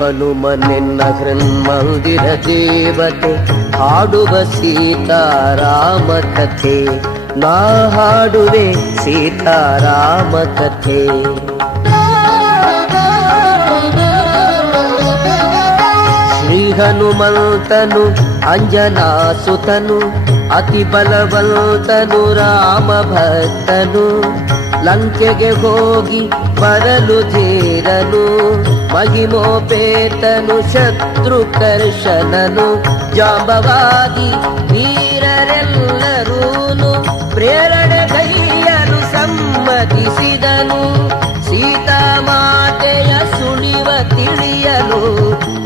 ಹನುಮನೆನ್ನ ಹೃನ್ಮಂದಿರ ದೇವತೆ ಹಾಡುವ ಸೀತಾರಾಮ ಕಥೆ. ನಾ ಹಾಡುವೆ ಸೀತಾರಾಮ ಕಥೆ. ಶ್ರೀ ಹನುಮಂತನು ಅಂಜನಾಸುತನು ಅತಿ ಬಲವಂತನು ರಾಮ ಭಕ್ತನು. ಲಂಕೆಗೆ ಹೋಗಿ ಬರಲು ಧೀರನು ಮಹಿಮೋಪೇತನು ಶತ್ರುಕರ್ಷಣನು. ಜಾಂಬವಾದಿ ವೀರರೆಲ್ಲರೂನು ಪ್ರೇರಣೆಗೈಯಲು ಸಮ್ಮತಿಸಿದನು. ಸೀತಾಮಾತೆಯ ಸುಳಿವ ತಿಳಿಯಲು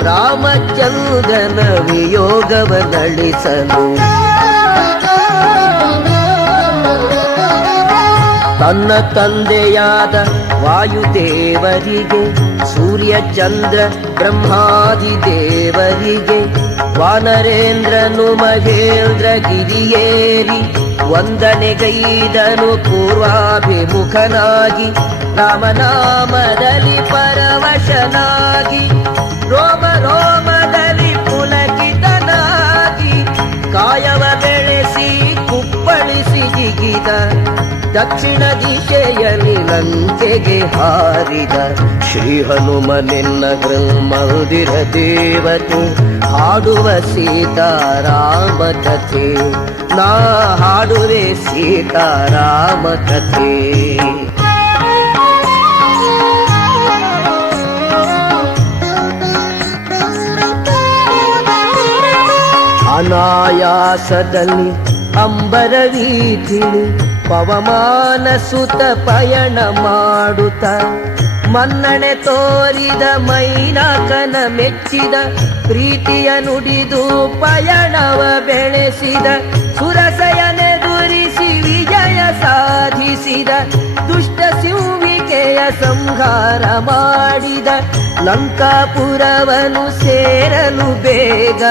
ರಾಮಚಂದ್ರನ ವಿಯೋಗವನಳಿಸಲು. ತನ್ನ ತಂದೆಯಾದ ವಾಯುದೇವರಿಗೆ ಸೂರ್ಯ ಚಂದ್ರ ಬ್ರಹ್ಮಾದಿ ದೇವರಿಗೆ ವಾನರೇಂದ್ರನು ಮಹೇಂದ್ರ ಗಿರಿಯೇರಿ ವಂದನೆಗೈದನು ಪೂರ್ವಾಭಿಮುಖನಾಗಿ. ರಾಮನಾಮದಲ್ಲಿ ಪರವಶನಾಗಿ ರೋಮ ರೋಮದಲ್ಲಿ ಪುಲಕಿತನಾಗಿ ಕಾಯವ ಬೆಳೆಸಿ ಕುಪ್ಪಳಿಸಿ ಜಿಗಿದ. ದಕ್ಷಿಣ ದಿಶೆಯಲ್ಲಿ ಲಂಕೆಗೆ ಹಾರಿದ. ಶ್ರೀ ಹನುಮನೆನ್ನ ಹೃನ್ಮಂದಿರ ದೇವತೆ ಹಾಡುವ ಸೀತಾರಾಮ ಕಥೆ. ನಾ ಹಾಡುವೆ ಸೀತಾರಾಮ ಕಥೆ. ಅನಾಯಾಸದಲ್ಲಿ ಅಂಬರ ವೀಥಿಳಿ ಪವಮಾನ ಸುತ ಪಯಣ ಮಾಡುತ್ತ ಮನ್ನಣೆ ತೋರಿದ ಮೈನಾಕನ ಮೆಚ್ಚಿದ. ಪ್ರೀತಿಯ ನುಡಿದು ಪಯಣವ ಬೆಳೆಸಿದ. ಸುರಸಯನೆದುರಿಸಿ ವಿಜಯ ಸಾಧಿಸಿದ. ದುಷ್ಟ ಸಿಂಹಿಕೆಯ ಸಂಹಾರ ಮಾಡಿದ. ಲಂಕಾಪುರವನ್ನು ಸೇರಲು ಬೇಗ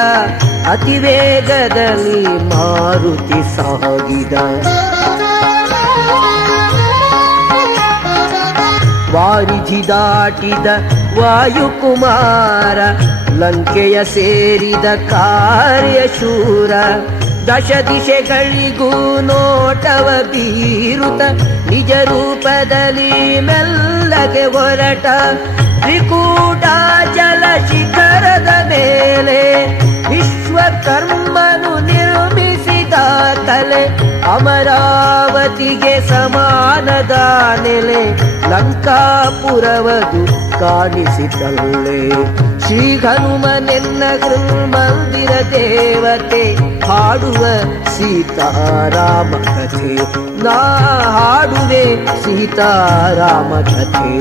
ಅತಿ ವೇಗದಲ್ಲಿ ಮಾರುತಿ ಸಾಗಿದ. ವಾರಿಧಿ ದಾಟಿದ ವಾಯುಕುಮಾರ ಲಂಕೆಯ ಸೇರಿದ ಕಾರ್ಯಶೂರ. ದಶ ದಿಶೆಗಳಿಗೂ ನೋಟವ ಬೀರುತ ನಿಜ ರೂಪದಲ್ಲಿ ಮೆಲ್ಲಗೆ ಹೊರಟ. ತ್ರಿಕೂಟಾಚಲ ಶಿಖರದ ಮೇಲೆ ವಿಶ್ವಕರ್ಮನು ನಿರ್ಮಿಸಿದ ತಲೆ. ಅಮರಾವತಿಗೆ ಸಮಾನದ ನೆಲೆ ಲಂಕಾಪುರವದು ಕಾಣಿಸಿತಲ್ಲೇ. ಶ್ರೀ ಹನುಮನೆನ್ನ ಹೃನ್ಮಂದಿರ ದೇವತೆ ಹಾಡುವ ಸೀತಾರಾಮ ಕಥೆ. ನಾ ಹಾಡುವೆ ಸೀತಾರಾಮ ಕಥೆ.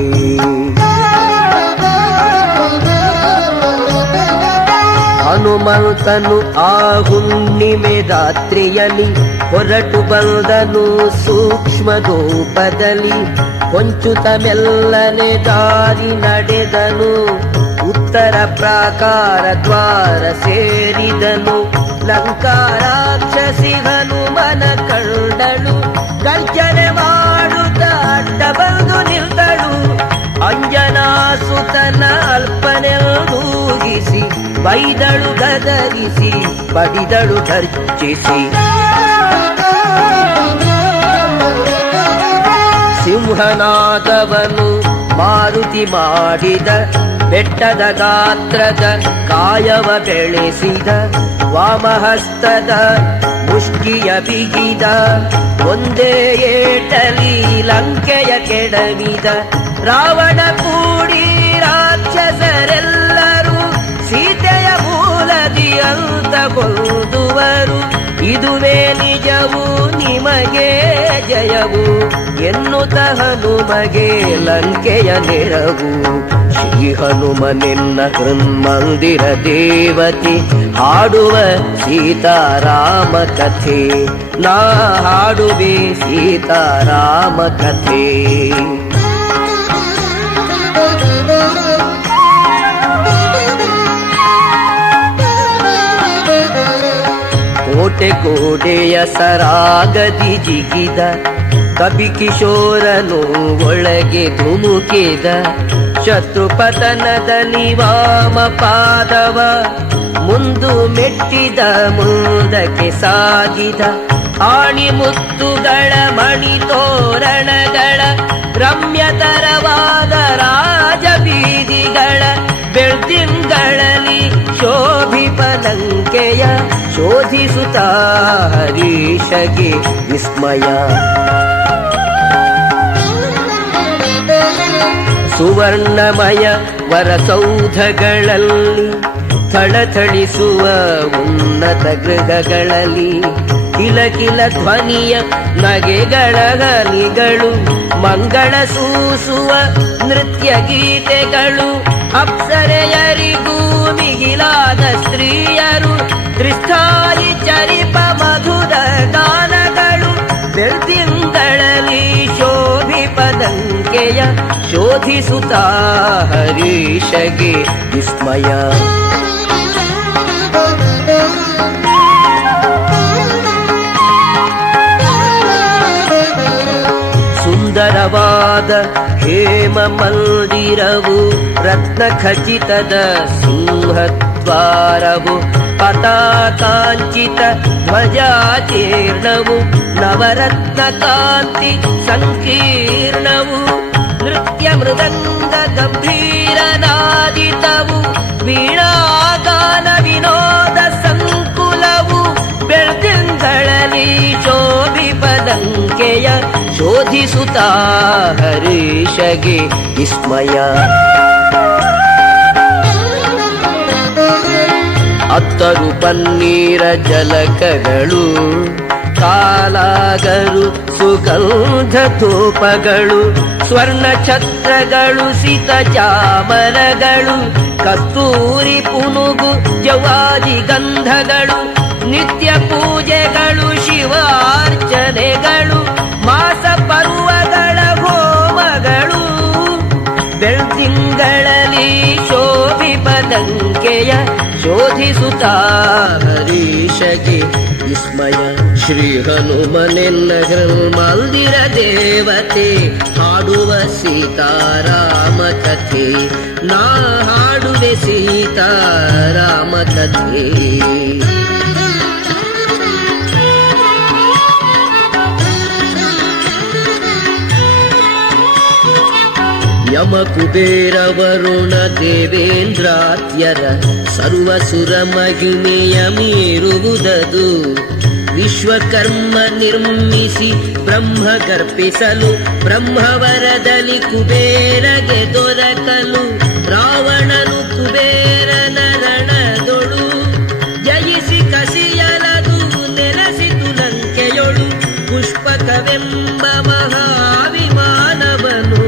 ಹನುಮಂತನು ಆ ಹುಣ್ಣಿಮೆ ರಾತ್ರಿಯಲ್ಲಿ ಹೊರಟು ಬಂದನು ಸೂಕ್ಷ್ಮದೂಪದಲ್ಲಿ. ಕೊಂಚುತ ಮೆಲ್ಲನೆ ದಾರಿ ನಡೆದನು ಉತ್ತರ ಪ್ರಾಕಾರ ದ್ವಾರ ಸೇರಿದನು. ಲಂಕಾರಾಕ್ಷಸಿ ಹನುಮನ ಕಂಡಳು ಗರ್ಜನೆ ಮಾಡುತ್ತ ಅಡ್ಡ ಬಂದು ನಿಲ್ತಳು. ಅಂಜನಾಸುತನ ಅಲ್ಪನೆಲ್ಲೂಗಿಸಿ ಬೈದಳು ಗದರಿಸಿ ಬಡಿದಳು ಗರ್ಜಿಸಿ. ಸಿಂಹನಾದವನು ಮಾರುತಿ ಮಾಡಿದ. ಬೆಟ್ಟದ ಗಾತ್ರದ ಕಾಯವ ಬೆಳೆಸಿದ. ವಾಮಹಸ್ತದ ಮುಷ್ಟಿಯ ಬಿಗಿದ. ಒಂದೇ ಏಟಲಿ ಲಂಕೆಯ ಕೆಡವಿದ. ರಾವಣ ಕೂಡಿ ರಾಕ್ಷಸರೆಲ್ಲರೂ ಸೀತೆಯ ಮೂಲದಿ ಅಂತಗೊಳ್ಳುವರು. ಇದುವೇ ನಿಜವು ನಿಮಗೆ ಜಯವು ಎನ್ನುತ್ತ ಹನುಮಗೆ ಲಂಕೆಯ ನೆರವು. ಶ್ರೀ ಹನುಮನೆನ್ನ ಹೃನ್ಮಂದಿರ ದೇವತೆ ಹಾಡುವ ಸೀತಾರಾಮ ಕಥೆ. ನಾ ಹಾಡುವೆ ಸೀತಾರಾಮ ಕಥೆ. ಕೋಟೆ ಗೋಡೆಯ ಸರಾಗದಿ ಜಿಗಿದ. ಕವಿ ಕಿಶೋರನು ಒಳಗೆ ಧುಮುಕಿದ. ಶತ್ರುಪತನದಲ್ಲಿ ವಾಮ ಪಾದವ ಮುಂದು ಮೆಟ್ಟಿದ ಮುಂದಕ್ಕೆ ಸಾಗಿದ ಆಣಿಮುತ್ತುಗಳ ಮಣಿ ತೋರಣಗಳ ರಮ್ಯತರವಾದ ರಾಜಬೀದಿಗಳ ಬೆಳ್ತಿಂಗಳಲ್ಲಿ ಶೋಭಿಪ ಲಂಕೆಯ ಶೋಧಿಸುತ್ತ ಹರೀಶಗೆ ವಿಸ್ಮಯ. ಸುವರ್ಣಮಯ ವರಸೌಧಗಳಲ್ಲಿ ಥಳಥಳಿಸುವ ಉನ್ನತ ಗೃಹಗಳಲ್ಲಿ ಕಿಲಕಿಲ ಧ್ವನಿಯ ನಗೆಗಳ ಹನಿಗಳು ಮಂಗಳ ಸೂಸುವ ನೃತ್ಯ ಗೀತೆಗಳು ಅಪ್ಸರೆಯರಿಗೂ ಮಿಗಿಲಾದ ಸ್ತ್ರೀಯರು ತ್ರಿಸ್ಥಾಯಿ ಚರಿಪ ಮಧುರ ಗಾನಗಳು ಬೆಳ್ತಿಂಗಳಲ್ಲಿ ಶೋಭಿಪದಂಕೆಯ ಶೋಧಿಸುತ್ತ ಹರೀಶಗೆ ವಿಸ್ಮಯ. ಸುಂದರವಾದ ಹೇಮ ಮಂದಿರವು ರತ್ನ ಖಚಿತದ ಸಿಂಹದ್ವಾರವು ಪತಾಕಾಂಚಿತ ಧ್ವಜಾಚೀರ್ಣವು ನವರತ್ನ ಕಾಂತಿ ಸಂಕೀರ್ಣವು ನೃತ್ಯ ಮೃದಂಗ ಗಂಭೀರ ನಾದಿತವು ವೀಣಾಗಾನ ವಿನೋದ ಸಂಕುಲವು ಬೆಳ್ತಿಂಗಳಲ್ಲಿ ಶೋಭಿಪದಂಕೆಯ ಶೋಧಿಸುತ್ತ ಹರೀಶಗೆ ವಿಸ್ಮಯ. ಅತ್ತರು ಪನ್ನೀರ ಜಲಕಗಳು ಕಾಲಾಗರು ಸುಗಂಧ ಧೂಪಗಳು ಸ್ವರ್ಣ ಛತ್ರಗಳು ಸಿತ ಚಾಮರಗಳು ಕಸ್ತೂರಿ ಪುನುಗು ಜವಾದಿ ಗಂಧಗಳು ನಿತ್ಯ ಪೂಜೆಗಳು ಶಿವಾರ್ಚನೆಗಳು ಮಾಸ ಪರ್ವಗಳ ಹೋಮಗಳು ಬೆಳ್ತಿಂಗಳಲ್ಲಿ ಶೋಭಿಪದಂಕೆಯ ಶೋಧಿಸುತ್ತ ಹರೀಶಗೆ ವಿಸ್ಮಯ. ಶ್ರೀ ಹನುಮನೆನ್ನ ಮಂದಿರ ದೇವತೆ ಹಾಡುವ ಸೀತಾರಾಮ ಕಥೆ ನಾ ಹಾಡುವೆ ಸೀತಾರಾಮ ಕಥೆ. ಯಮ ಕುಬೇರ ವರುಣ ದೇವೇಂದ್ರಾತ್ಯರ ಸರ್ವಸುರ ಮಹಿಮೆಯ ಮೀರುವುದದು ವಿಶ್ವಕರ್ಮ ನಿರ್ಮಿಸಿ ಬ್ರಹ್ಮ ಗರ್ಪಿಸಲು ಬ್ರಹ್ಮವರದಲ್ಲಿ ಕುಬೇರಗೆ ದೊರಕಲು ರಾವಣನು ಕುಬೇರನ ರಣದೊಳು ಜಯಿಸಿ ಕಸಿಯಲದು ನೆಲೆಸಿತು ಲಂಕೆಯೊಳು ಪುಷ್ಪಕವೆಂಬ ಮಹಾವಿಮಾನವನು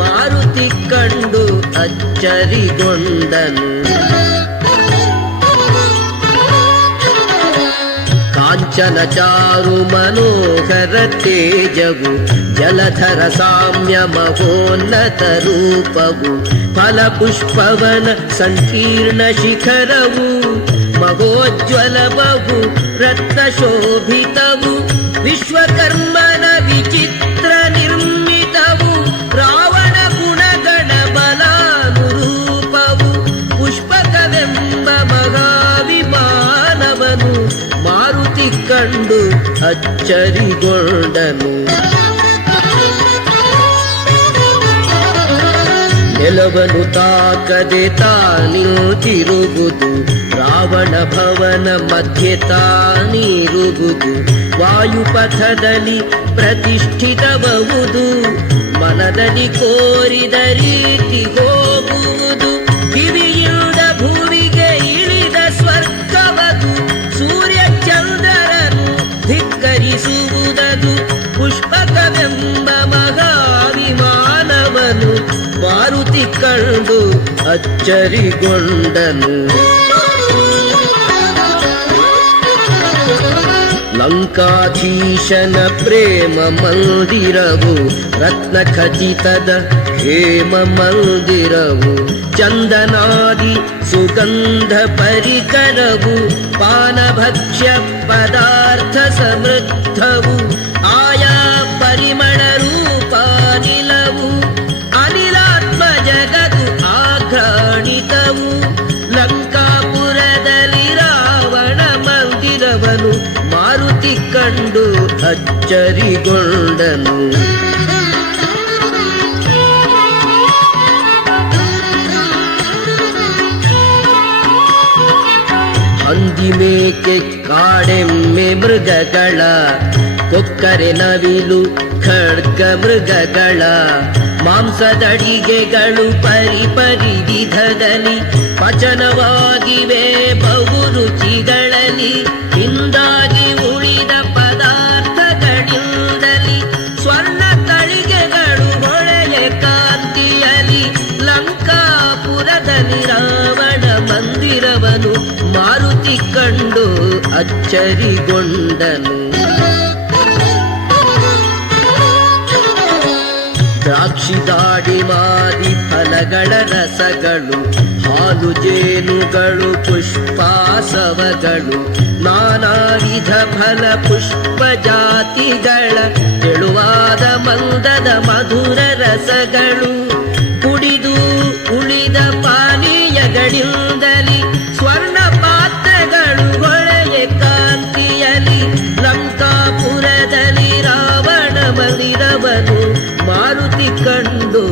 ಮಾರುತಿ ಕಂಡು ಅಚ್ಚರಿಗೊಂಡನು. ಕಾಂಚನ ಚಾರು ಮನೋಹರ ತೇಜವು ಜಲಧರ ಸಾಮ್ಯ ಮಹೋನ್ನತ ರೂಪವು ಫಲಪುಷ್ಪವನ ಸಂಕೀರ್ಣ ಶಿಖರವು ಮಹೋಜ್ವಲ ಬಹು ರತ್ನ ಶೋಭಿತವು ವಿಶ್ವಕರ್ಮನ ವಿಚಿತ್ರ ನಿರ್ಮಿತವು ರಾವಣ ಗುಣಗಣ ಬಲಾನುರೂಪವು ಪುಷ್ಪಕವೆಂಬ ಮಹಾವಿಮಾನವನು ಮಾರುತಿ ಕಂಡು ಅಚ್ಚರಿಗೊಂಡನು. ನೆಲವನು ತಾಕದೆ ತಾನಿರುವುದು ರಾವಣ ಭವನ ಮಧ್ಯೆ ತಾನಿರುವುದು ವಾಯುಪಥದಲ್ಲಿ ಪ್ರತಿಷ್ಠಿತಬಹುದು ಮನದಲ್ಲಿ ಕೋರಿದ ರೀತಿ ಹೋಗುವುದು ಕಿವಿಯಿಂದ ಭೂಮಿಗೆ ಇಳಿದ ಸ್ವರ್ಗವದು ಸೂರ್ಯ ಚಂದ್ರರನು ಧಿಕ್ಕರಿಸುವುದದು ಪುಷ್ಪಕವೆಂಬ ಮಹಾವಿಮಾನವನು ಮಾರುತಿ ಕಂಡು ಅಚ್ಚರಿಗೊಂಡನು. ಲಂಕಾಧೀಶನ ಪ್ರೇಮ ಮಂದಿರವು ರತ್ನ ಖಚಿತದ ಹೇಮ ಮಂದಿರವು ಚಂದನಾದಿ ಸುಗಂಧ ಪರಿಕರವು ಪಾನಭಕ್ಷ್ಯ ಪದಾರ್ಥ ಸಮೃದ್ಧವು ಆಯಾ ಪರಿಮಳ ರೂಪಾನಿಲವು ಅನಿಲಾತ್ಮ ಜಗದು ಅಚ್ಚರಿಗೊಂಡನು. ಹಂದಿಮೇಕೆ ಕಾಡೆಮ್ಮೆ ಮೃಗಗಳ, ಕೊಕ್ಕರೆ ನವಿಲು ಖಡ್ಗ ಮೃಗಗಳ, ಮಾಂಸದಡಿಗೆಗಳು ಪರಿ ವಿಧದಲ್ಲಿ ಪಚನವಾಗಿವೆ ಬಹು ರುಚಿಗಳಲ್ಲಿ. ಹಿಂದಾಗಿ ಉಳಿದ ಪದಾರ್ಥಗಳಿಂದಲಿ ಸ್ವರ್ಣ ತಳಿಗೆಗಳು ಹೊಳೆಯ ಕಾಂತಿಯಲಿ. ಲಂಕಾಪುರದಲ್ಲಿ ರಾವಣ ಮಂದಿರವನು ಮಾರುತಿ ಕಂಡು ಅಚ್ಚರಿಗೊಂಡನು. ದ್ರಾಕ್ಷಿ ದಾಡಿಮಾದಿ ಫಲಗಳ ರಸಗಳು, ಹಾಲು ಜೇನುಗಳು ಪುಷ್ಪಾಸವಗಳು, ನಾನಾ ವಿಧ ಫಲ ಪುಷ್ಪ ಜಾತಿಗಳ ತೆಳುವಾದ ಮಂದದ ಮಧುರ ರಸಗಳು. ಕುಡಿದು ಉಳಿದ ಪಾನೀಯಗಳಿಂದಲಿ ಸ್ವರ್ಣ ಪಾತ್ರೆಗಳು ಹೊಳೆಯ ಕಾಂತಿಯಲಿ. ಲಂಕಾಪುರದಲ್ಲಿ ರಾವಣ ಮಂದಿರವನು ಮಾರುತಿ ಕಂಡು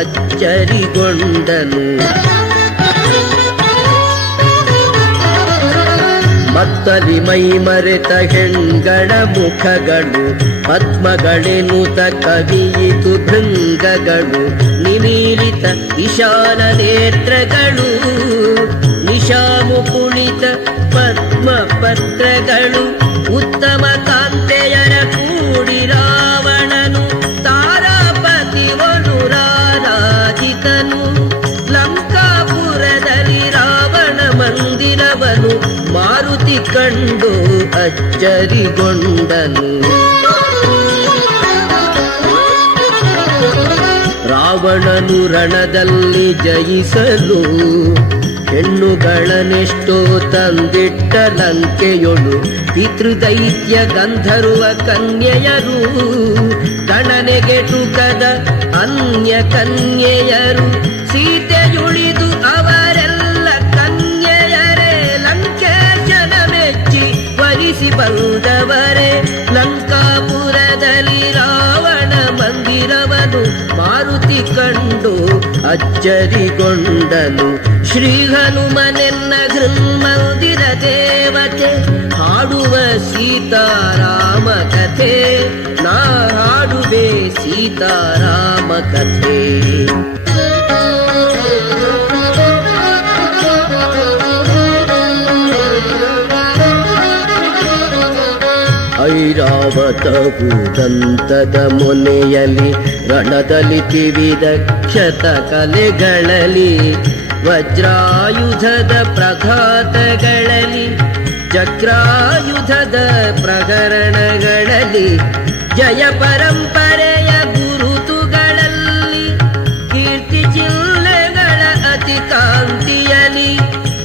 ಅಚ್ಚರಿಗೊಂಡನು. ಮತ್ತಲಿ ಮೈ ಮರೆತ ಹೆಣ್ಗಳ ಮುಖಗಳು, ಪದ್ಮಗಳೆನುತ ಕವಿಯಿತು ಭೃಂಗಗಳು, ನಿಮೀಲಿತ ವಿಶಾಲ ನೇತ್ರಗಳು, ನಿಶಾಮುಕುಳಿತ ಪದ್ಮ ಪತ್ರಗಳು. ಉತ್ತಮ ಕಾಂತೆಯರ ಕೂಡಿ ರಾವಣನು ತಾರಾಪತಿವನು ರಾರಾಜಿತನು. ಲಂಕಾಪುರದಲ್ಲಿ ರಾವಣ ಮಂದಿರವನು ಮಾರುತಿ ಕಂಡು ಅಚ್ಚರಿಗೊಂಡನು. ರಾವಣನು ರಣದಲ್ಲಿ ಜಯಿಸಲು ಹೆಣ್ಣುಗಳನ್ನೆಷ್ಟೋ ತಂದಿಟ್ಟ ಲಂಕೆಯೊಳು. ಪಿತೃದೈತ್ಯ ಗಂಧರ್ವ ಕನ್ಯೆಯರು, ಗಣನೆಗೆಟುಕದ ಅನ್ಯ ಕನ್ಯೆಯರು. ಸೀತೆಯುಳಿದು ಅವರೆಲ್ಲ ಕನ್ಯೆಯರೇ, ಲಂಕೇಶನ ಮೆಚ್ಚಿ ವರಿಸಿ ಬಂದವರೇ. ಲಂಕಾಪುರದಲ್ಲಿ ರಾವಣ ಮಂದಿರವನು ಮಾರುತಿ ಕಂಡು ಅಚ್ಚರಿಗೊಂಡನು. ಶ್ರೀ ಹನುಮನೆನ್ನ ಗೃಹಮಂದಿರ ದೇವತೆ, ಹಾಡುವ ಸೀತಾರಾಮ ಕಥೆ. ನಾ ಹಾಡುವೆ ಸೀತಾರಾಮ ಕಥೆ. ಐರಾವತವು ದಂತದ ಮೊನೆಯಲಿ, ರಣದಲ್ಲಿ ತ್ರಿವಿಧ ಕ್ಷತ ಕಲೆಗಳಲ್ಲಿ, ವಜ್ರಾಯುಧದ ಪ್ರಘಾತಗಳಲ್ಲಿ, ಚಕ್ರಾಯುಧದ ಪ್ರಕರಣಗಳಲ್ಲಿ, ಜಯ ಪರಂಪರೆಯ ಗುರುತುಗಳಲ್ಲಿ, ಕೀರ್ತಿ ಚಿಹ್ನೆಗಳ ಅತಿ ಕಾಂತಿಯಲಿ.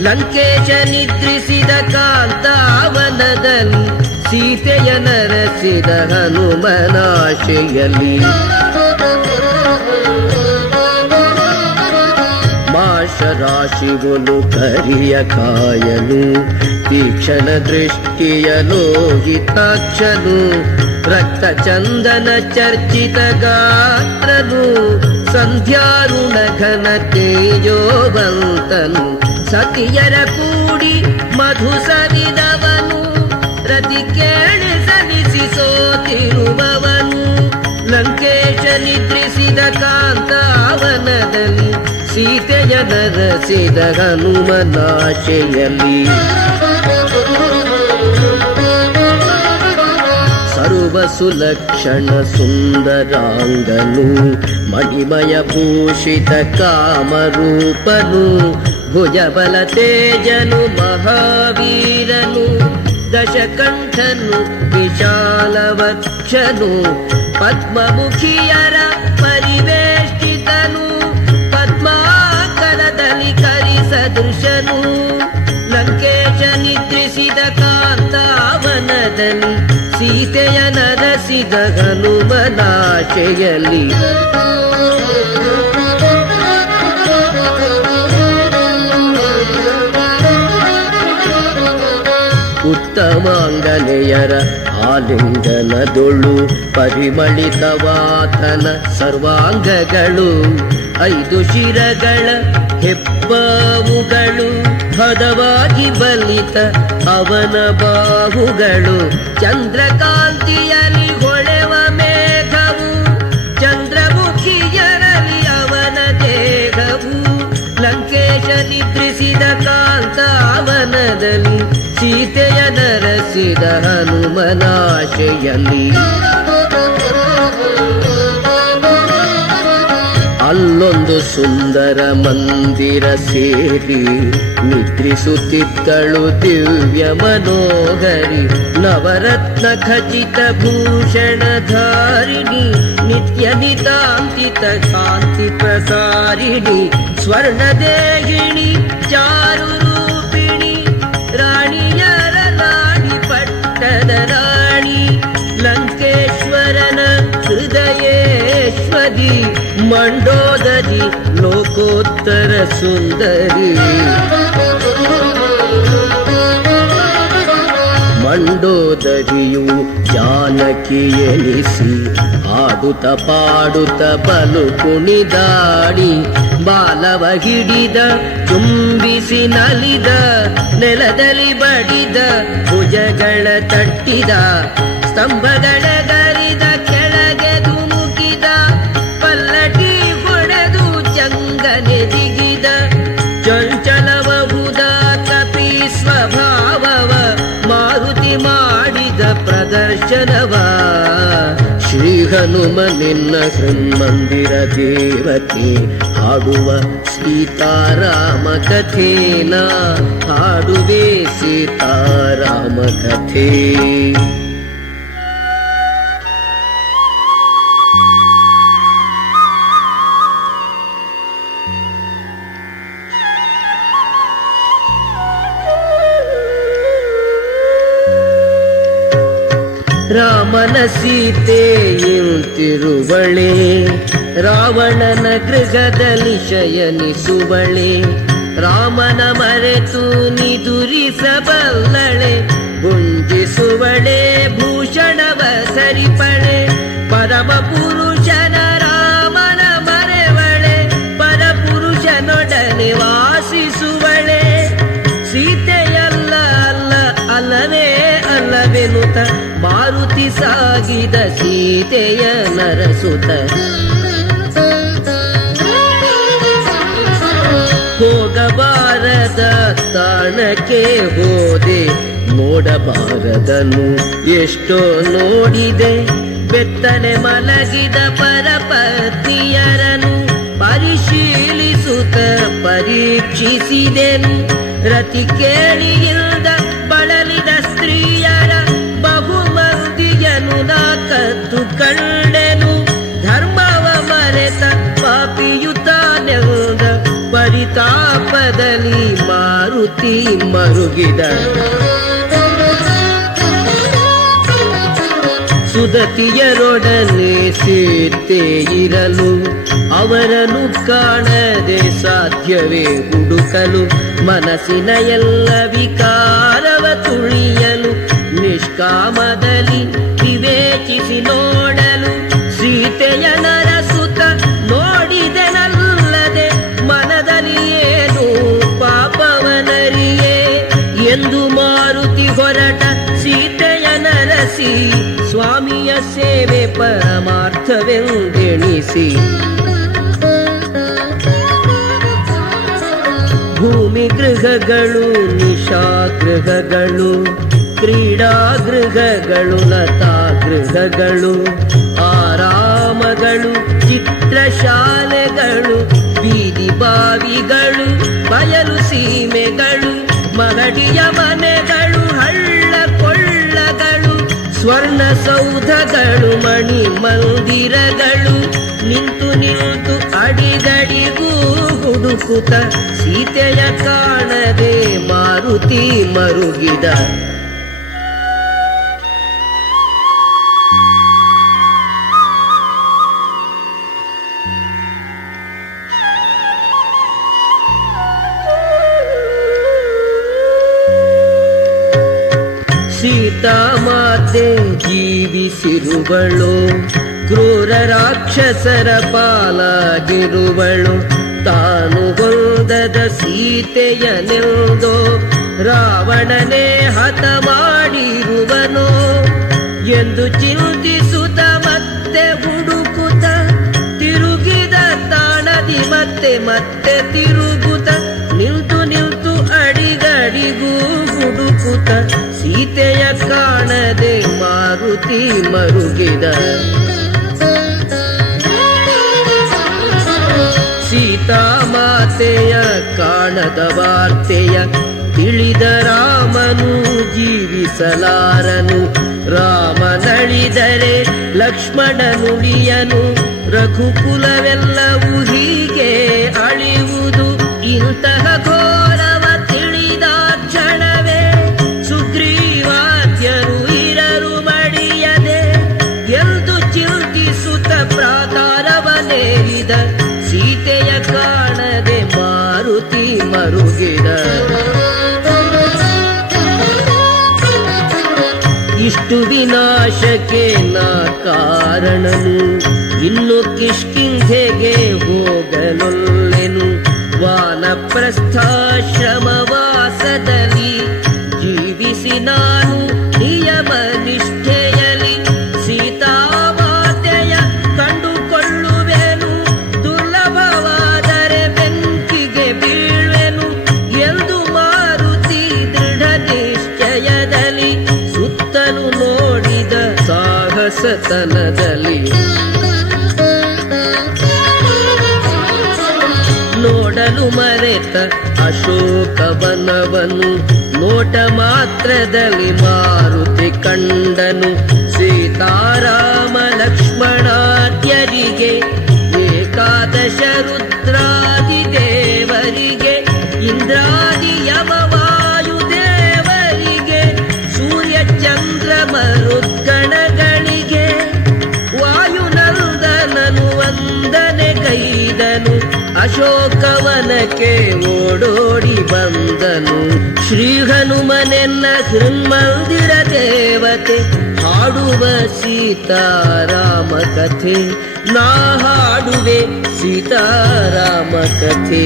ಲಂಕೇಶ ನಿದ್ರಿಸಿದ ಕಾಂತಾವನದಲ್ಲಿ, ಸೀತೆಯ ನರಸಿದ ಹನುಮನಾಶೆಯಲ್ಲಿ. ಮಾಷರಾಶಿವನು ಕರಿಯ ಕಾಯನು, ತೀಕ್ಷಣ ದೃಷ್ಟಿಯ ಲೋಹಿತಾಕ್ಷನು, ರಕ್ತ ಚಂದನ ಚರ್ಚಿತ ಗಾತ್ರನು, ಸಂಧ್ಯಾರುಣ ಘನ ತೇಜೋವಂತನು, ಸತಿಯರ ಕೂಡಿ ಮಧು ಸವಿದವನು, ರತಿ ಕೇಳಿ ಸಲಿಸಿ ಸೋತಿರುವವನು. ಲಂಕೇಶ ನಿದ್ರಿಸಿದ ಕಾಂತಾವನದಲ್ಲಿ, ಸೀತೆಯ ನರಸಿದ ಹನುಮನಾಶೆಯಲ್ಲಿ. ಸರ್ವ ಸುಲಕ್ಷಣ ಸುಂದರಾಂಗನು, ಮಣಿಮಯ ಭೂಷಿತ ಕಾಮರೂಪನು, ಭುಜಬಲ ತೇಜನು ಮಹಾವೀರನು, ದಶಕಂಠನು ವಿಶಾಲವಕ್ಷನು, ಪದ್ಮಮುಖಿಯರ ಪರಿವೇಷ್ಟಿತನು, ಪದ್ಮಾಕರದಲ್ಲಿ ಕರಿಸದೃಶನು. ಲಂಕೇಶ ನಿದ್ರಿಸಿದ ಕಾಂತಾವನದಲ್ಲಿ, ಸೀತೆಯ ನರಸಿದ ಹನುಮನಾಶೆಯಲ್ಲಿ. ಉತ್ತಮಾಂಗನೆಯರ ಆಲಿಂಗನದೊಳು ಪರಿಮಳಿತವಾತನ ಸರ್ವಾಂಗಗಳು 5 ಶಿರಗಳ ಹೆಬ್ಬಾವುಗಳು ಹದವಾಗಿ ಬಲಿತ ಅವನ ಬಾಹುಗಳು ಚಂದ್ರಕಾಂತಿಯಲ್ಲಿ ಹೊಳೆವ ಮೇಘವು ಚಂದ್ರಮುಖಿಯರಲ್ಲಿ ಅವನ ದೇಹವು ಲಂಕೇಶ ನಿದ್ರಿಸಿದ ಕಾಂತಾವನದಲ್ಲಿ ಸೀತೆಯ ನರಸಿದ ಹನುಮನಾಶೆಯಲ್ಲಿ ಅಲ್ಲೊಂದು ಸುಂದರ ಮಂದಿರ ಸೇರಿ ನಿದ್ರಿಸುತ್ತಿದ್ದಳು ದಿವ್ಯ ಮನೋಹರಿ ನವರತ್ನ ಖಚಿತ ಭೂಷಣಧಾರಿಣಿ ನಿತ್ಯ ನಿತಾಂಕಿತ ಕಾಂತಿ ಪ್ರಸಾರಿಣಿ ಸ್ವರ್ಣದೇಹಿಣಿ ಚಾರು ರೂಪಿಣಿ ರಾಣಿಯರ ನಾಡಿ ಪಟ್ಟದ ರಾಣಿ ಲಂಕೇಶ್ವರನ ಹೃದಯೇಶ್ವರಿ ಮಂಡೋದರಿ ಲೋಕೋತ್ತರ ಸುಂದರಿ ಮಂಡೋದರಿಯು ಜಾನಕಿ ಎನಿಸಿ ಹಾಡುತ್ತ ಪಾಡುತ್ತ ಬಲು ಕುಣಿದಾಡಿ ಬಾಲವ ಹಿಡಿದ ಚುಂಬಿಸಿ ನಲಿದ ನೆಲದಲ್ಲಿ ಬಡಿದ ಭುಜಗಳ ತಟ್ಟಿದ ಸ್ತಂಭಗಳ ಗರಿದ ಕೆಳಗೆ ಧುಮುಕಿದ ಪಲ್ಲಟಿ ಹೊಡೆದು ಚಂಗನೆ ಜಿಗಿದ ಚಂಚಲಬಹುದ ಕಪಿ ಸ್ವಭಾವವ ಮಾರುತಿ ಮಾಡಿದ ಪ್ರದರ್ಶನವ ಶ್ರೀ ಹನುಮ ನಿನ್ನ ಹೃನ್ಮಂದಿರ ದೇವತೆ ಹಾಡುವ ಸೀತಾರಾಮ ಕಥೇನ ಹಾಡುವೆ ಸೀತಾರಾಮ ಕಥೆ ರಾಮನ ಸೀತೆಯಿಂತಿರುವಳೆ ರಾವಣನ ಗೃಹದಲ್ಲಿ ಶಯನಿಸುವಳೆ ರಾಮನ ಮರೆತು ನಿದುರಿಸಬಲ್ಲಳೆ ಗುಂಜಿಸುವಳೆ ಭೂಷಣವ ಸರಿಪಳೆ ಪರಮ ಪುರುಷನ ರಾಮನ ಮರೆವಳೆ ಪರಪುರುಷನೊಡನೆ ವಾಸಿಸುವಳೆ ಸೀತೆಯಲ್ಲ ಅಲ್ಲ ಅಲ್ಲವೇ ಅಲ್ಲವೆನುತ ಮಾರುತಿ ಸಾಗಿದ ಸೀತೆಯ ನರಸುತ ಹೋಗಬಾರದ ತಾಣಕ್ಕೆ ಹೋದೆ ನೋಡಬಾರದನು ಎಷ್ಟೋ ನೋಡಿದೆ ಬೆತ್ತನೆ ಮಲಗಿದ ಪರಪತಿಯರನು ಪರಿಶೀಲಿಸುತ್ತ ಪರೀಕ್ಷಿಸಿದೆನು ರತಿ ಕೇಳಿಯಿಲ್ಲದ ಬಳಲಿದ ಸ್ತ್ರೀಯರ ಬಹುಮಂದಿಯನು ನಾ ಕದ್ದು ಕಂಡೆನು ಧರ್ಮವ ಮರೆತ ಪಾಪಿಯುತಾನೆಂದ ಪರಿತಾಪದಲ್ಲಿ ಮಾರುತಿ ಮರುಗಿದ ಸುದತಿಯರೊಡನೆ ಸೀತೆ ಇರಲು ಅವರನ್ನು ಕಾಣದೆ ಸಾಧ್ಯವೇ ಹುಡುಕಲು ಮನಸ್ಸಿನ ಎಲ್ಲ ವಿಕಾರವ ತುಳಿಯಲು ನಿಷ್ಕಾಮದಲ್ಲಿ ವಿವೇಚಿಸಿ ನೋಡಲು ಸೀತೆಯ ನರಸುತ ನೋಡಿದೆನಲ್ಲದೆ ಮನದಲ್ಲಿ ಏನು ಪಾಪವನರಿಯೇ ಎಂದು ಮಾರುತಿ ಹೊರಟ ಸೀತೆಯ ನರಸಿ ಸ್ವಾಮಿಯ ಸೇವೆ ಪರಮಾರ್ಥವೆಂದೆಣಿಸಿ ಭೂಮಿ ಗೃಹಗಳು ನಿಶಾಗೃಹಗಳು ಕ್ರೀಡಾಗೃಹಗಳು ಲತಾಗೃಹಗಳು ಆರಾಮಗಳು ಚಿತ್ರಶಾಲೆಗಳು ಬೀದಿ ಬಾವಿಗಳು ಬಯಲು ಸೀಮೆಗಳು ಮಗಡಿಯ ಮನೆಗಳು ಹಳ್ಳ ಕೊಳ್ಳಗಳು ಸ್ವರ್ಣ ಸೌಧಗಳು ಮಣಿ ಮಂದಿರಗಳು ನಿಂತು ನಿಂತು ಅಡಿದಡಿಗೂ ಹುಡುಕುತ್ತ ಸೀತೆಯ ಕಾಣದೆ ಮಾರುತಿ ಮರುಗಿದ ತಾಳದೆ ಜೀವಿಸಿರುವಳು, ಕ್ರೂರ ರಾಕ್ಷಸರ ಪಾಲಾಗಿರುವಳು. ತಾನು ಹೊಂದದ ಸೀತೆಯನೆಂದೋ ರಾವಣನೇ ಹತ ಮಾಡಿರುವನೋ ಎಂದು ಚಿಂತಿಸುತ್ತ ಮತ್ತೆ ಹುಡುಕುತ್ತ ತಿರುಗಿದ ತಾಣದಿ ಮತ್ತೆ ಮತ್ತೆ ತಿರುಗುತ್ತ ನಿಂತು ನಿಂತು ಅಡಿಗಡಿಗೂ ಹುಡುಕುತ್ತ ಸೀತೆಯ ಕಾಣದೆ ಮಾರುತಿ ಮರುಗಿದ. ಸೀತಾಮಾತೆಯ ಕಾಣದ ವಾರ್ತೆಯ ತಿಳಿದ ರಾಮನು ಜೀವಿಸಲಾರನು. ರಾಮನಳಿದರೆ ಲಕ್ಷ್ಮಣನುಳಿಯನು, ರಘುಕುಲವೆಲ್ಲವೂ ಹೀಗೆ ಅಳಿಯುವುದು. ಇಂತಹ ಘೋರವ ತಿಳಿದ ಕ್ಷಣವೇ ಸುಗ್ರೀವಾದ್ಯರು ಇರರು ಮಡಿಯದೆ ಎಂದು ಚಿಂತಿಸುತ್ತ ಪ್ರಾಕಾರವನೇರಿದ. ಸೀತೆಯ ಕಾಣದೆ ಮಾರುತಿ ಮರುಗಿದ. ಇಷ್ಟು ವಿನಾಶಕ್ಕೆ ನಾ ಕಾರಣನು, ಇನ್ನು ಕಿಷ್ಕಿಂಧೆಗೆ ಹೋಗಲೊಲ್ಲೆನು. ವಾನಪ್ರಸ್ಥಾಶ್ರಮವಾಸದಲ್ಲಿ ಜೀವಿಸಿ ನಾನು ನಿಯಮ ನಿಷ್ಠೆಯಲಿ ಸೀತಾಮಾತೆಯ ಕಂಡುಕೊಳ್ಳುವೆನು. ದುರ್ಲಭವಾದರೆ ಬೆಂಕಿಗೆ ಬೀಳ್ವೆನು ಎಂದು ಮಾರುತಿ ದೃಢ ನಿಶ್ಚಯದಲ್ಲಿ ಸುತ್ತಲೂ ನೋಡಿದ ಸಾಹಸತನದಲ್ಲಿ. ನೋಡಲು ಮರೆತ ಅಶೋಕವನವನು ನೋಟ ಮಾತ್ರದಲ್ಲಿ ಮಾರುತಿ ಕಂಡನು. ಸೀತಾರಾಮ ಲಕ್ಷ್ಮಣಾದ್ಯರಿಗೆ ಏಕಾದಶ ರುದ್ರಾದಿ ದೇವರಿಗೆ ಇಂದ್ರಾದಿ ಯಮವಾಯುದೇವರಿಗೆ ಸೂರ್ಯ ಚಂದ್ರ ಮರುದ್ಗಣಗಳಿಗೆ ವಾಯುನಂದನನು ವಂದನೆಗೈದನು. ಅಶೋಕವನಕ್ಕೆ ಓಡೋಡಿ ಬಂದನು. ಶ್ರೀ ಹನುಮನೆನ್ನ ಹೃನ್ಮಂದಿರ ದೇವತೆ ಹಾಡುವ ಸೀತಾರಾಮ ಕಥೆ. ನಾ ಹಾಡುವೆ ಸೀತಾರಾಮ ಕಥೆ.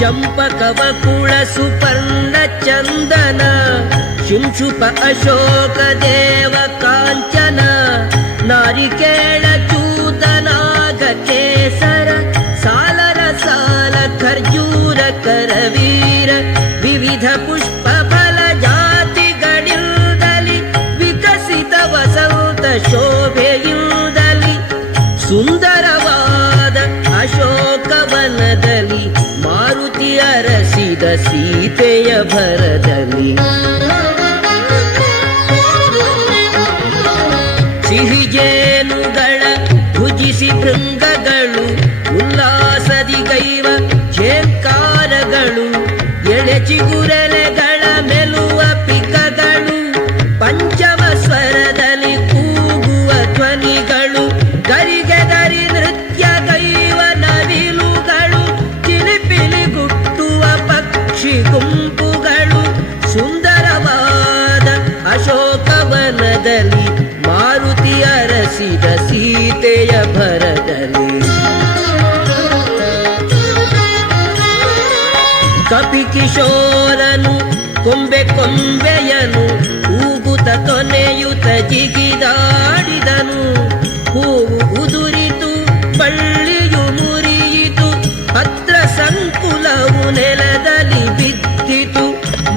ಚಂಪಕವ ಕುಳ ಸುಪರ್ಣ ಚಂದನ ಶಿಂಶುಪ ಅಶೋಕ ದೇವ ಕಾಂಚನ ನಾರಿಕೇಳ ಚೂತನಾಗ ಕೇಸರ ಸಾಲರ ಸಾಲ ಖರ್ಜೂರ ಕರವೀರ ವಿವಿಧ ಪುಷ್ಪ ಫಲ ಜಾತಿಗಳಿಂದಲಿ ವಿಕಸಿತ ವಸಂತ ಶೋಭೆಯಿಂದಲಿ ಸುಂದರವಾದ ಅಶೋಕವನದಲ್ಲಿ ಮಾರುತಿ ಅರಸಿದ ಸೀತೆಯ ಭರದಲ್ಲಿ. ಸಿಹಿಜೇನುಗಳ ಭುಜಿಸಿ ಭೃಂಗಗಳು ಉಲ್ಲಾಸದಿ ಗೈವ ಝೇಂಕಾರಗಳು ಎಳೆ ಚಿಗುರೆಲೆಗಳ ಮೆಲುವ ಪಿಕಗಳು ಪಂಚಮ ಸ್ವರದಲ್ಲಿ ಕೂಗುವ ಧ್ವನಿಗಳು ಗರಿಗೆ ಗರಿ ನೃತ್ಯ ಗೈವ ನವಿಲುಗಳು ಚಿಲಿಪಿಲಿ ಗುಟ್ಟುವ ಪಕ್ಷಿ ಗುಂಪುಗಳು ಸುಂದರವಾದ ಅಶೋಕವನದಲ್ಲಿ ಮಾರುತಿ ಅರಸಿದ ಸೀತೆಯ ಭರದಲ್ಲಿ. ಕಪಿ ಕಿಶೋರನು ಕೊಂಬೆ ಕೊಂಬೆಯನು ಊಗುತ ತೊನೆಯುತ ಜಿಗಿದಾಡಿದನು. ಹೂವು ಉದುರಿತು ಬಳ್ಳಿಯು ಮುರಿಯಿತು ಪತ್ರ ಸಂಕುಲವು ನೆಲದಲ್ಲಿ ಬಿದ್ದಿತು.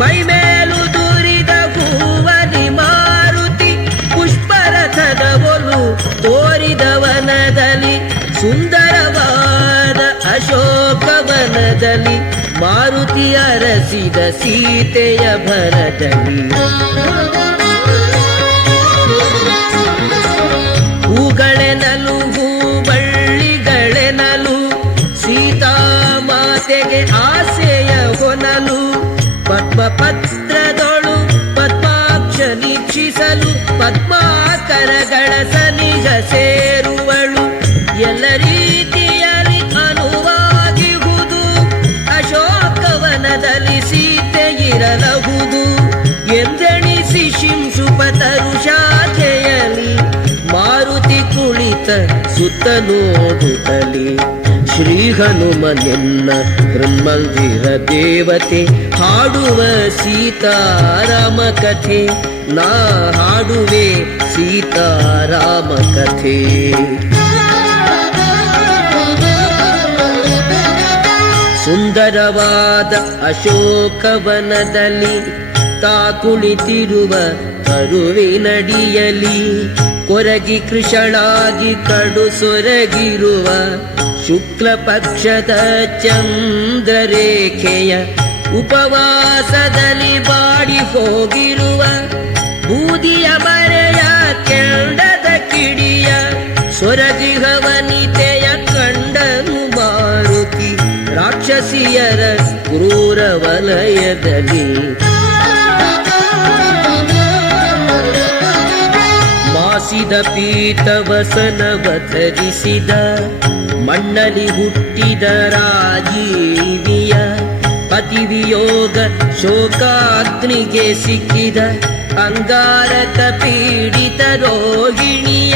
ಮೈಮೇಲು ದುರಿದ ಹೂವನಿ ಮಾರುತಿ ಪುಷ್ಪರಥದ ಒಲು ತೋರಿದವನದಲ್ಲಿ ಸುಂದರವಾದ ಅಶೋಕವನದಲ್ಲಿ ಮಾರುತಿ ಅರಸಿದ ಸೀತೆಯ ಭರದಲ್ಲಿ. ಹೂಗಳೆನಲು ಹೂಬಳ್ಳಿಗಳೆನಲು ಸೀತಾಮಾತೆಗೆ ಆಸೆಯ ಹೊನಲು ಪದ್ಮಪತ್ರದೊಳು ಪದ್ಮಾಕ್ಷ ನಿಕ್ಷಿಸಲು ಪದ್ಮಾಕರಗಳ ಸನಿಹ ಸೇರುವಳು ಎಲ್ಲ ರೀತಿಯಲ್ಲಿ ಅನುವಾದ ಸೀತೆ ಇರಲಹುದು ಎಂದೆಣಿಸಿ ಶಿಂಶುಪತರು ಶಾಖೆಯಲಿ ಮಾರುತಿ ಕುಳಿತ ಸುತ್ತ ನೋಡುತ್ತಲಿ ಶ್ರೀ ಹನುಮನೆನ್ನ ಹೃನ್ಮಂದಿರ ದೇವತೆ ಹಾಡುವ ಸೀತಾರಾಮ ಕಥೆ ನಾ ಹಾಡುವೆ ಸೀತಾರಾಮ ಕಥೆ. ಸುಂದರವಾದ ಅಶೋಕವನದಲ್ಲಿ ತಾ ಕುಳಿತಿರುವ ಕರುವಿನಡಿಯಲಿ ಕೊರಗಿ ಕೃಷಳಾಗಿ ಕಡು ಸೊರಗಿರುವ ಶುಕ್ಲ ಪಕ್ಷದ ಚಂದ್ರರೇಖೆಯ ಉಪವಾಸದಲ್ಲಿ ಬಾಡಿ ಹೋಗಿರುವ ಬೂದಿಯ ಮರೆಯ ಕೆಂಡದ ಕಿಡಿಯ ಸೊರಗಿಹ ವನಿತೆಯ ಕಂಡನು ಮಾರುತಿ ರಾಕ್ಷಸಿಯರ ಕ್ರೂರ ವಲಯದಲ್ಲಿ. ಮಾಸಿದ ಪೀತವಸನವ ಧರಿಸಿದ ಮಣ್ಣಲಿ ಹುಟ್ಟಿದ ರಾಜೀವಿಯ ಪತಿವಿಯೋಗ ಶೋಕಾಗ್ನಿಗೆ ಸಿಕ್ಕಿದ ಅಂಗಾರಕ ಪೀಡಿತ ರೋಹಿಣಿಯ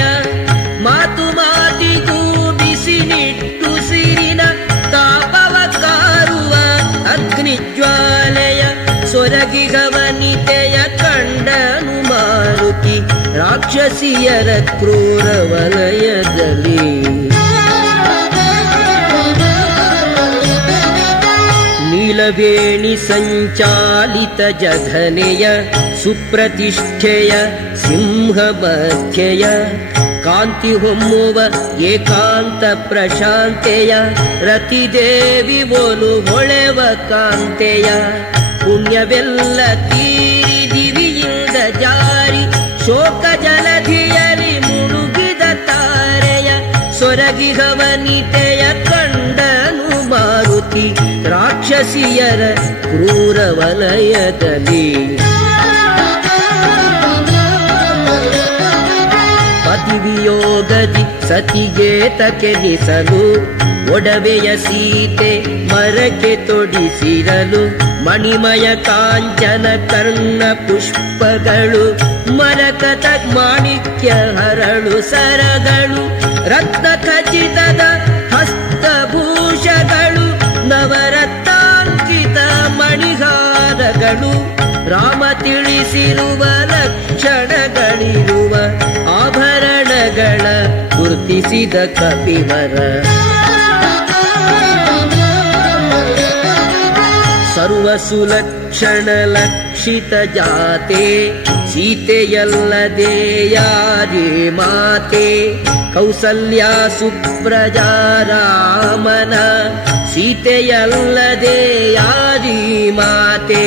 ಮಾತು ಮಾತಿಗೂ ಬಿಸಿ ನಿಟ್ಟುಸಿರಿನ ತಾಪವ ಕಾರುವ ಅಗ್ನಿಜ್ವಾಲೆಯ ಸೊರಗಿಗ ವನಿತೆಯ ಕಂಡನು ಮಾರುತಿ ರಾಕ್ಷಸಿಯರ ಕ್ರೂರ ವಲಯದಲ್ಲಿ. ನೀಲವೇಣಿ ಸಂಚಾಲಿತ ಜಘನೆಯ ಸುಪ್ರತಿಷ್ಠೆಯ ಸಿಂಹ ಮಧ್ಯೆಯ ಕಾಂತಿ ಹೊಮ್ಮುವ ಏಕಾಂತ ಪ್ರಶಾಂತೆಯ ರತಿದೇವಿ ಒಲು ಹೊಳೆವ ಕಾಂತೆಯ ಪುಣ್ಯವೆಲ್ಲ ತೀರಿ ದಿವಿಯಿಂದ ಜಾರಿ ಶೋಕ ಜಲಧಿಯಲಿ ಮುಳುಗಿದ ತಾರೆಯ ಸೊರಗಿಗ ವನಿತೆಯ ಕಂಡನು ಮಾರುತಿ ರಾಕ್ಷಸಿಯರ ಕ್ರೂರ ವಲಯದಲ್ಲಿ. ಪತಿವಿಯೋಗದಿ ಸತಿಗೆ ತಕೆನಿಸಲು ಒಡವೆಯ ಸೀತೆ ಮರಕ್ಕೆ ತೊಡಿಸಿರಲು ಮಣಿಮಯ ಕಾಂಚನ ಕರ್ಣ ಪುಷ್ಪಗಳು ಮರಕತ ಮಾಣಿಕ್ಯ ಹರಳು ಸರಗಳು ರತ್ನ ಖಚಿತದ ಹಸ್ತಭೂಷಗಳು ನವರತ್ನಾಂಕಿತ ಮಣಿಹಾರಗಳು ರಾಮ ತಿಳಿಸಿರುವ ಲಕ್ಷಣಗಳಿರುವ ಆಭರಣಗಳ ಗುರುತಿಸಿದ ಕಪಿವರ ಸರ್ವ ಸುಲಕ್ಷಣ ಲಕ್ಷಿತ ಜಾತೆ ಸೀತೆಯಲ್ಲದೆ ಯಾರೇ ಮಾತೆ ಕೌಸಲ್ಯ ಸುಪ್ರಜಾ ರಾಮನ ಸೀತೆಯಲ್ಲದೆ ಯಾರೀ ಮಾತೆ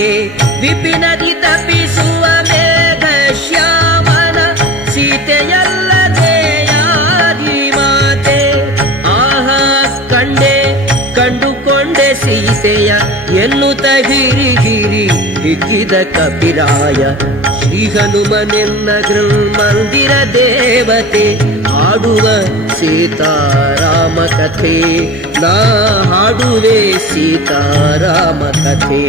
ವಿಪಿನದಿ ತಪಿಸುವ ಮೇಘ ಶ್ಯಾಮನ ಸೀತೆಯಲ್ಲದೆ ಯಾರೀ ಮಾತೆ ಆಹಾ ಕಂಡುಕೊಂಡೆ ಸೀತೆಯ ಎನ್ನುತ್ತ ಹಿರಿ ಹಿಗ್ಗಿದ ಕಪಿರಾಯ ಶ್ರೀ ಹನುಮನೆನ್ನ ಮಂದಿರ ದೇವತೆ ಹಾಡುವ ಸೀತಾರಾಮ ಕಥೆ ನಾ ಹಾಡುವೆ ಸೀತಾರಾಮ ಕಥೆ.